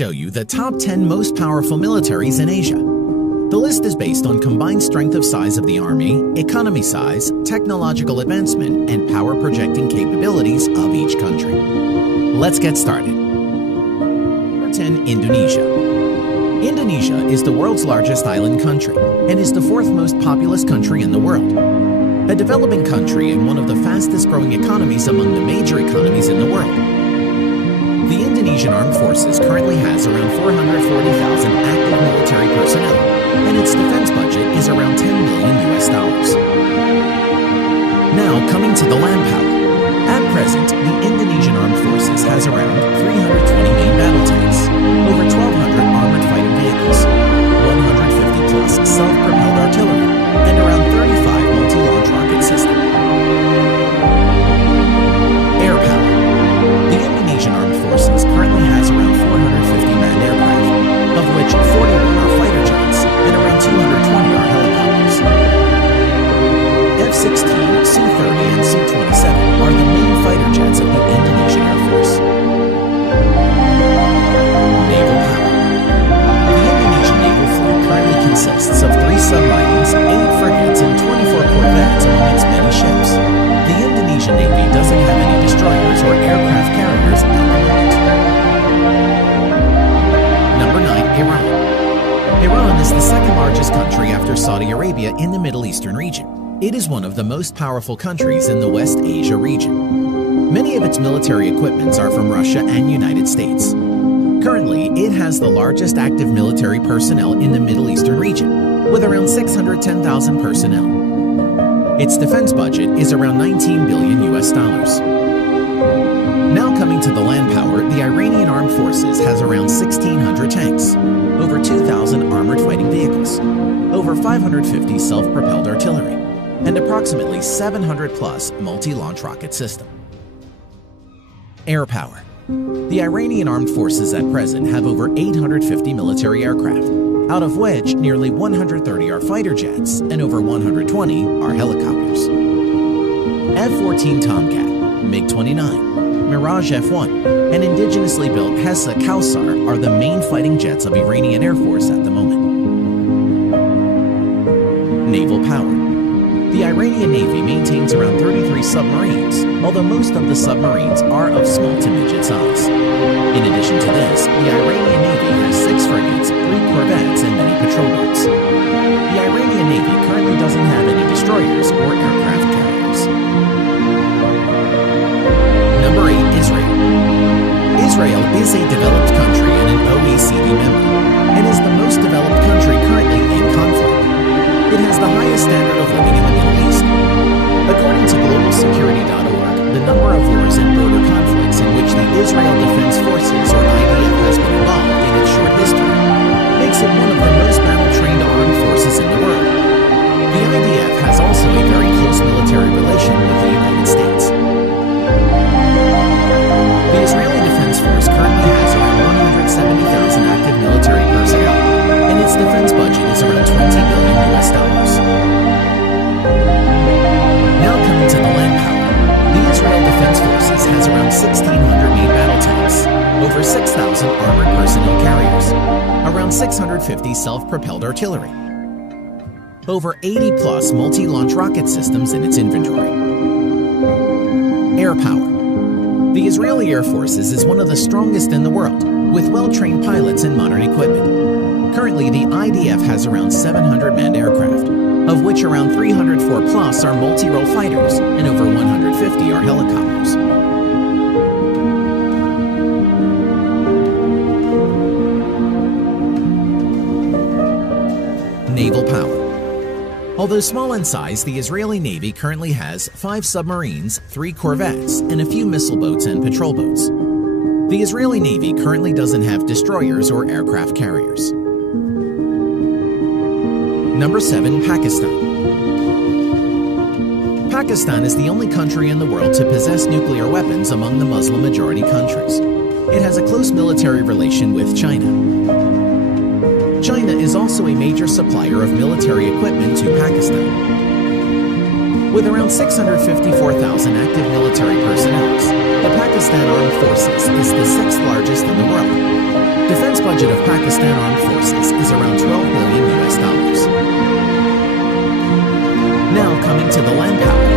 show you the top 10 most powerful militaries in Asia. The list is based on combined strength of size of the army, economy size, technological advancement, and power projecting capabilities of each country. Let's get started. Number 10. Indonesia. Indonesia is the world's largest island country and is the fourth most populous country in the world. A developing country and one of the fastest growing economies among the major economies in the world. The Indonesian Armed Forces currently has around 440,000 active military personnel, and its defense budget is around $10 billion. Now coming to the land power. At present, the Indonesian Armed Forces has around 320 main battle tanks, over 1,200 armored fighting vehicles, 150 plus self-propelled artillery, and around 35 multi-launch rocket systems. Air power. The Indonesian Armed Forces currently has around 450 manned aircraft, of which 41 are fighter jets and around 220 are helicopters. F-16, Su-30, and Su-27 are the main fighter jets of the Indonesian Air Force. Naval power. The Indonesian naval fleet currently consists of 3 submarines, 8 frigates, and 24 corvettes among its many ships. The Indonesian Navy doesn't have any destroyers or aircraft carriers at the moment. Number 9. Iran. Iran is the second largest country after Saudi Arabia in the Middle Eastern region. It is one of the most powerful countries in the West Asia region. Many of its military equipments are from Russia and United States. Currently, it has the largest active military personnel in the Middle Eastern region, with around 610,000 personnel. Its defense budget is around $19 billion. Now coming to the land power, the Iranian Armed Forces has around 1,600 tanks, over 2,000 armored fighting vehicles, over 550 self-propelled artillery, and approximately 700 plus multi-launch rocket system. Air power. The Iranian Armed Forces at present have over 850 military aircraft, out of which nearly 130 are fighter jets and over 120 are helicopters. F-14 Tomcat, MiG-29, Mirage F-1, and indigenously built Hessa Kausar are the main fighting jets of Iranian Air Force at the moment. Naval power. The Iranian Navy maintains around 33 submarines, although most of the submarines are of small to midget size. In addition to this, the Iranian Navy has 6 frigates, 3 corvettes, and many patrol boats. The Iranian Navy currently doesn't have any destroyers or aircraft carriers. Number 8. Israel. Israel is a developed country and an OECD member, and is the most developed country currently in conflict. It has the highest standard of living in the Middle East. According to globalsecurity.org, the number of wars and border conflicts in which the Israel Defense Forces or IDF has been involved in its short history makes it one of the most battle-trained armed forces in the world. The IDF has also a very close military relation with the United States. The Israeli Defense Force currently has around 170,000 active military personnel, and its defense budget is around $20 billion. Now coming to the land power, the Israel Defense Forces has around 1,600 main battle tanks, over 6,000 armored personnel carriers, around 650 self-propelled artillery, over 80 plus multi-launch rocket systems in its inventory. Air power. The Israeli Air Forces is one of the strongest in the world, with well-trained pilots and modern equipment. Currently, the IDF has around 700 manned aircraft, of which around 304 plus are multi-role fighters and over 150 are helicopters. Naval power. Although small in size, the Israeli Navy currently has 5 submarines, 3 corvettes, and a few missile boats and patrol boats. The Israeli Navy currently doesn't have destroyers or aircraft carriers. Number 7. Pakistan. Pakistan is the only country in the world to possess nuclear weapons among the Muslim-majority countries. It has a close military relation with China. China is also a major supplier of military equipment to Pakistan. With around 654,000 active military personnel, the Pakistan Armed Forces is the 6th largest in the world. Defense defense budget of Pakistan Armed Forces is around $12 billion US dollars. Now coming to the land power.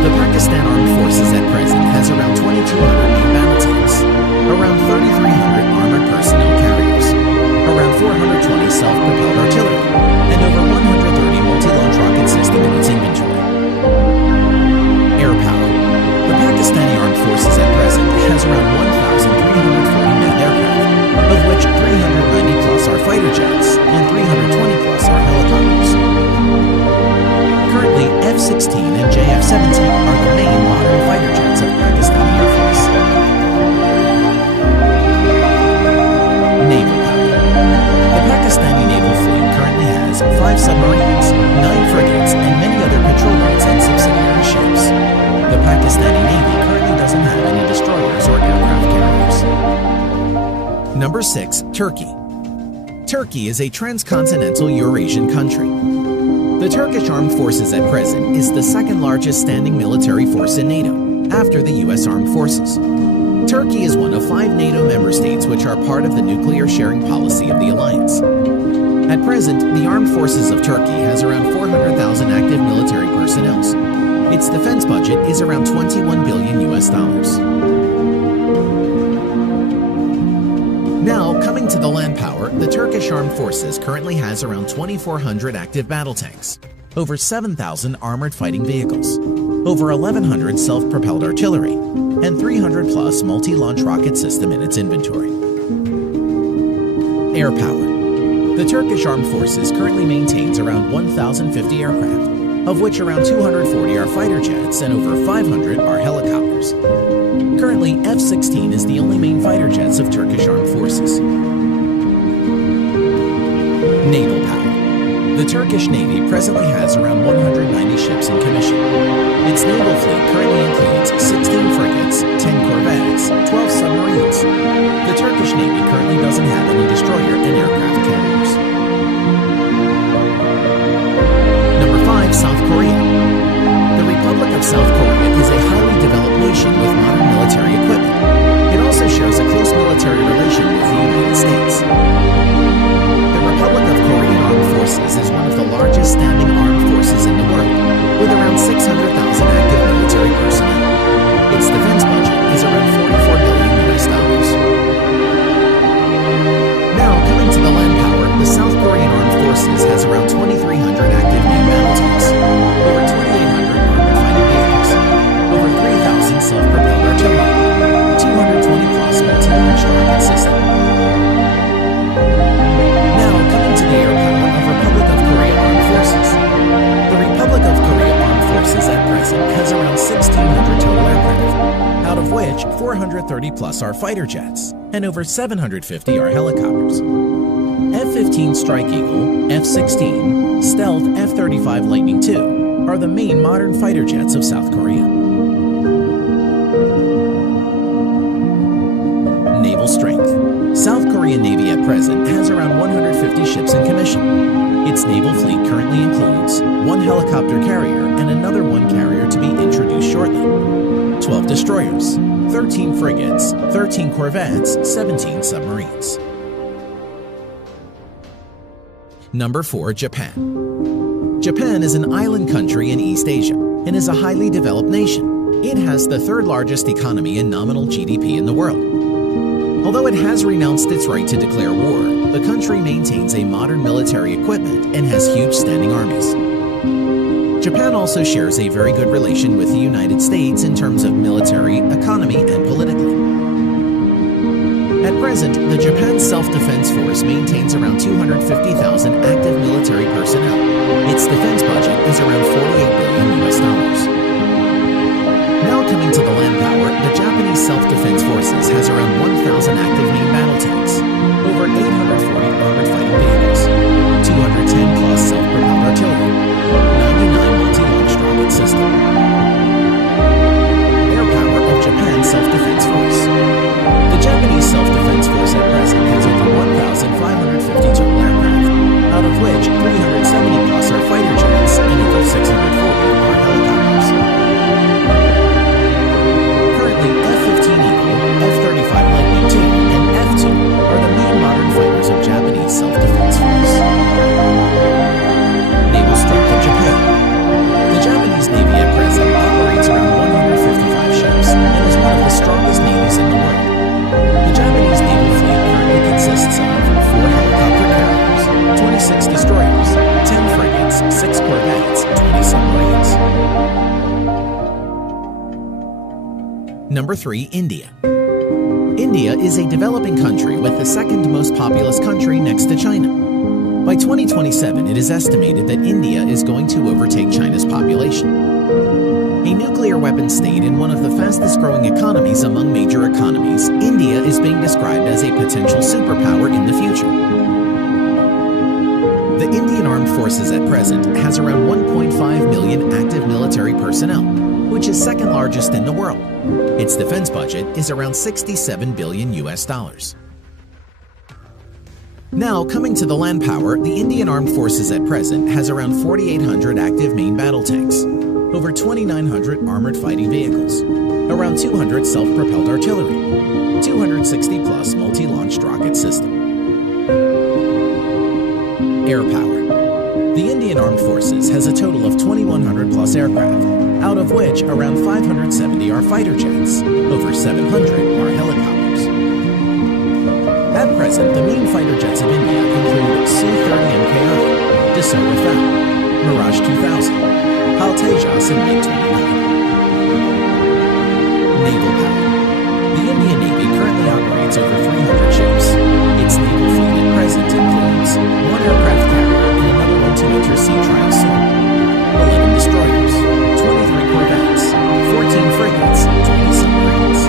The Pakistan Armed Forces at present has around 2,200 main battle tanks, around 3,300 armored personnel carriers, around 420 self-propelled artillery, and over 130 multi-launch rocket system in its inventory. Air power. The Pakistani Armed Forces at present has around 1,340 manned aircraft, of which 390 plus are fighter jets and 320 plus are helicopters. Currently, F-16 and JF-17 are the main modern fighter jets of Pakistani Air Force. Naval power. The Pakistani naval fleet currently has 5 submarines, 9 frigates, and many other patrol boats and subsidiary ships. The Pakistani Navy currently doesn't have any destroyers or aircraft carriers. Number 6. Turkey. Turkey is a transcontinental Eurasian country. The Turkish Armed Forces at present is the second largest standing military force in NATO, after the US Armed Forces. Turkey is one of 5 NATO member states which are part of the nuclear sharing policy of the alliance. At present, the Armed Forces of Turkey has around 400,000 active military personnel. Its defense budget is around $21 billion US dollars. Now, coming to the land power, the Turkish Armed Forces currently has around 2,400 active battle tanks, over 7,000 armored fighting vehicles, over 1,100 self-propelled artillery, and 300 plus multi-launch rocket system in its inventory. Air power. The Turkish Armed Forces currently maintains around 1,050 aircraft, of which around 240 are fighter jets and over 500 are helicopters. Currently, F-16 is the only main fighter jets of Turkish Armed Forces. Naval power. The Turkish Navy presently has around 190 ships in commission. Its naval fleet currently includes 16 frigates, 10 corvettes, 12 submarines. The Turkish Navy currently doesn't have any destroyer and aircraft carriers. Number 5. South Korea. The Republic of South Korea is a highly developed nation with modern military equipment. It also shares a close military relation with the United States. The Republic of Korean Armed Forces is one of the largest standing armed forces in the world, with around 600,000 active military personnel. Its defense budget is around $44 billion US dollars. Now, coming to the land power, the South Korean Armed Forces has around 2,300 active main battle tanks, over 2,800 armored fighting vehicles, over 3,000 self-propelled artillery, 220 plus multi-launch rocket system. Now, coming to the air power of Republic of Korea Armed Forces. The Republic of Korea Armed Forces at present has around 1,600 total aircraft, out of which 430 plus are fighter jets, and over 750 are helicopters. F-15 Strike Eagle, F-16, Stealth F-35 Lightning II are the main modern fighter jets of South Korea. Naval strength. South Korean Navy at present has around 150 ships in commission. Its naval fleet currently includes 1 helicopter carrier and another 1 carrier to be introduced shortly, 12 destroyers, 13 frigates, 13 corvettes, 17 submarines. Number 4. Japan. Japan is an island country in East Asia and is a highly developed nation. It has the 3rd largest economy and nominal GDP in the world. Although it has renounced its right to declare war, the country maintains a modern military equipment and has huge standing armies. Japan also shares a very good relation with the United States in terms of military, economy, and politically. At present, the Japan Self-Defense Force maintains around 250,000 active military personnel. Its defense budget is around $48 billion US dollars. Now coming to the land power, the Japanese Self-Defense Forces has around 1,000 active main battle tanks, over 840 armored fighting vehicles, 210 plus self-propelled artillery, 99 multi-launch rocket system. Air power of Japan Self-Defense Force. The Japanese Self-Defense Force at present has over 1,550 total aircraft, out of which 370 plus are fighter jets and over 640 are helicopters. Currently, F-15 Eagle, F-35 Lightning II, and F-2 are the main Number 3, India. India is a developing country with the second most populous country next to China. By 2027, it is estimated that India is going to overtake China's population. A nuclear weapons state and one of the fastest-growing economies among major economies, India is being described as a potential superpower in the future. The Indian Armed Forces at present has around 1.5 million active military personnel, which is second largest in the world. Its defense budget is around $67 billion. Now, coming to the land power, the Indian Armed Forces at present has around 4,800 active main battle tanks, over 2,900 armored fighting vehicles, around 200 self-propelled artillery, 260-plus multi-launched rocket system. Air power. The Indian Armed Forces has a total of 2,100-plus aircraft, out of which around 570 are fighter jets, over 700 are helicopters. At present, the main fighter jets of India include Su-30 MKI, Dassault Rafale, Mirage 2000, Pal Tejas and MiG-29. Naval power. The Indian Navy currently operates over 300 ships. Its naval fleet at present includes 1 aircraft carrier and another one to enter sea trials soon, 11 destroyers, 23 corvettes, 14 frigates, 20 submarines.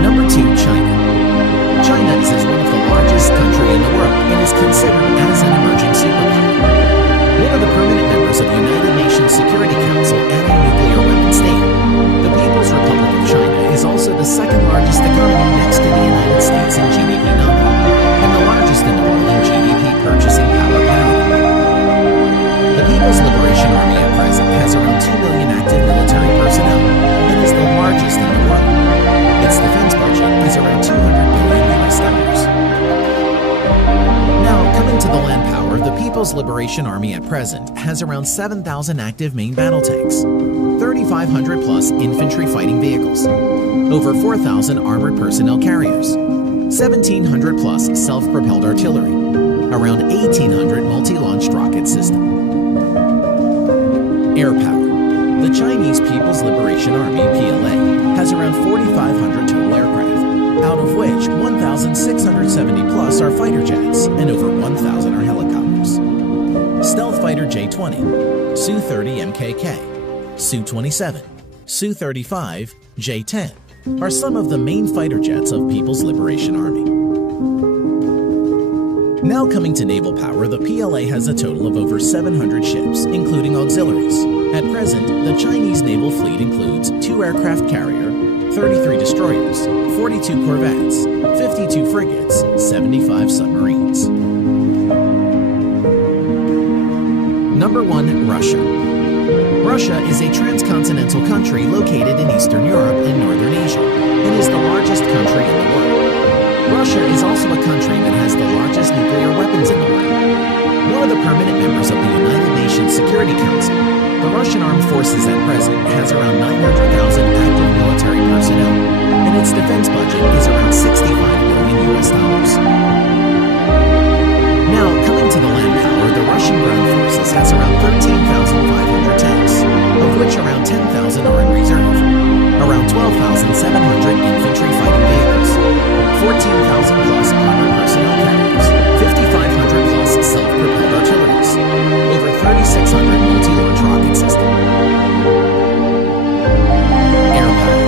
Number 2, China. China is one of the largest country in the world and is considered as an emerging superpower. One of the permanent members of the United Nations Security Council and a nuclear weapons state, the People's Republic of China is also the second largest economy next to the United States in GDP number, and the largest in the world in GDP purchasing power parity. The People's Liberation Army at present has around 2 million active military personnel and is the largest in the world. Its defense budget is around $200 billion. Now, coming to the land power, the People's Liberation Army at present has around 7,000 active main battle tanks, 3,500-plus infantry fighting vehicles, over 4,000 armored personnel carriers, 1,700-plus self-propelled artillery, around 1,800 multi-launched rocket system. Air power. The Chinese People's Liberation Army, PLA, has around 4,500 total aircraft, out of which 1,670-plus are fighter jets and over 1,000 are helicopters. Stealth Fighter J-20, Su-30 MKK, Su-27, Su-35, J-10 are some of the main fighter jets of People's Liberation Army. Now coming to naval power, the PLA has a total of over 700 ships, including auxiliaries. At present, the Chinese naval fleet includes 2 aircraft carrier, 33 destroyers, 42 corvettes, 52 frigates, 75 submarines. Number 1, Russia. Russia is a transcontinental country located in Eastern Europe and Northern Asia, and is the largest country in the world. Russia is also a country that has the largest nuclear weapons in the world. One of the permanent members of the United Nations Security Council, the Russian Armed Forces at present has around 900,000 active military personnel, and its defense budget is around $65 billion. Now, coming to the land power, the Russian ground forces has around 13,500 tanks, of which around 10,000 are in reserve, around 12,700 infantry fighting vehicles, 14,000-plus armored personnel carriers, 5,500-plus self-propelled artilleries, over 3,600 multi-launch rocket system. Air power.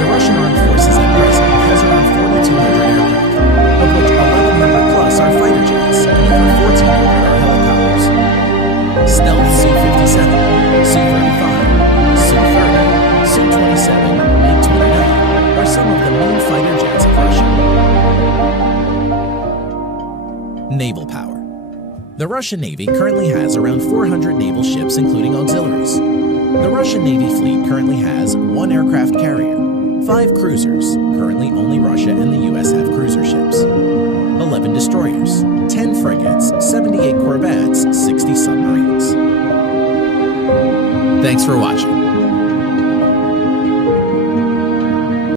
The Russian Armed Forces at present has around 4,200 aircraft, of which 1,100-plus are fighter jets and over 1,400 are helicopters. Stealth Su-57, Su-35, Su-30, Su-27, MiG-29 are some of the main fighter jets of Russia. Naval power. The Russian Navy currently has around 400 naval ships, including auxiliaries. The Russian Navy fleet currently has 1 aircraft carrier, 5 cruisers, currently only Russia and the US have cruiser ships, 11 destroyers, 10 frigates, 78 corvettes, 60 submarines. Thanks for watching.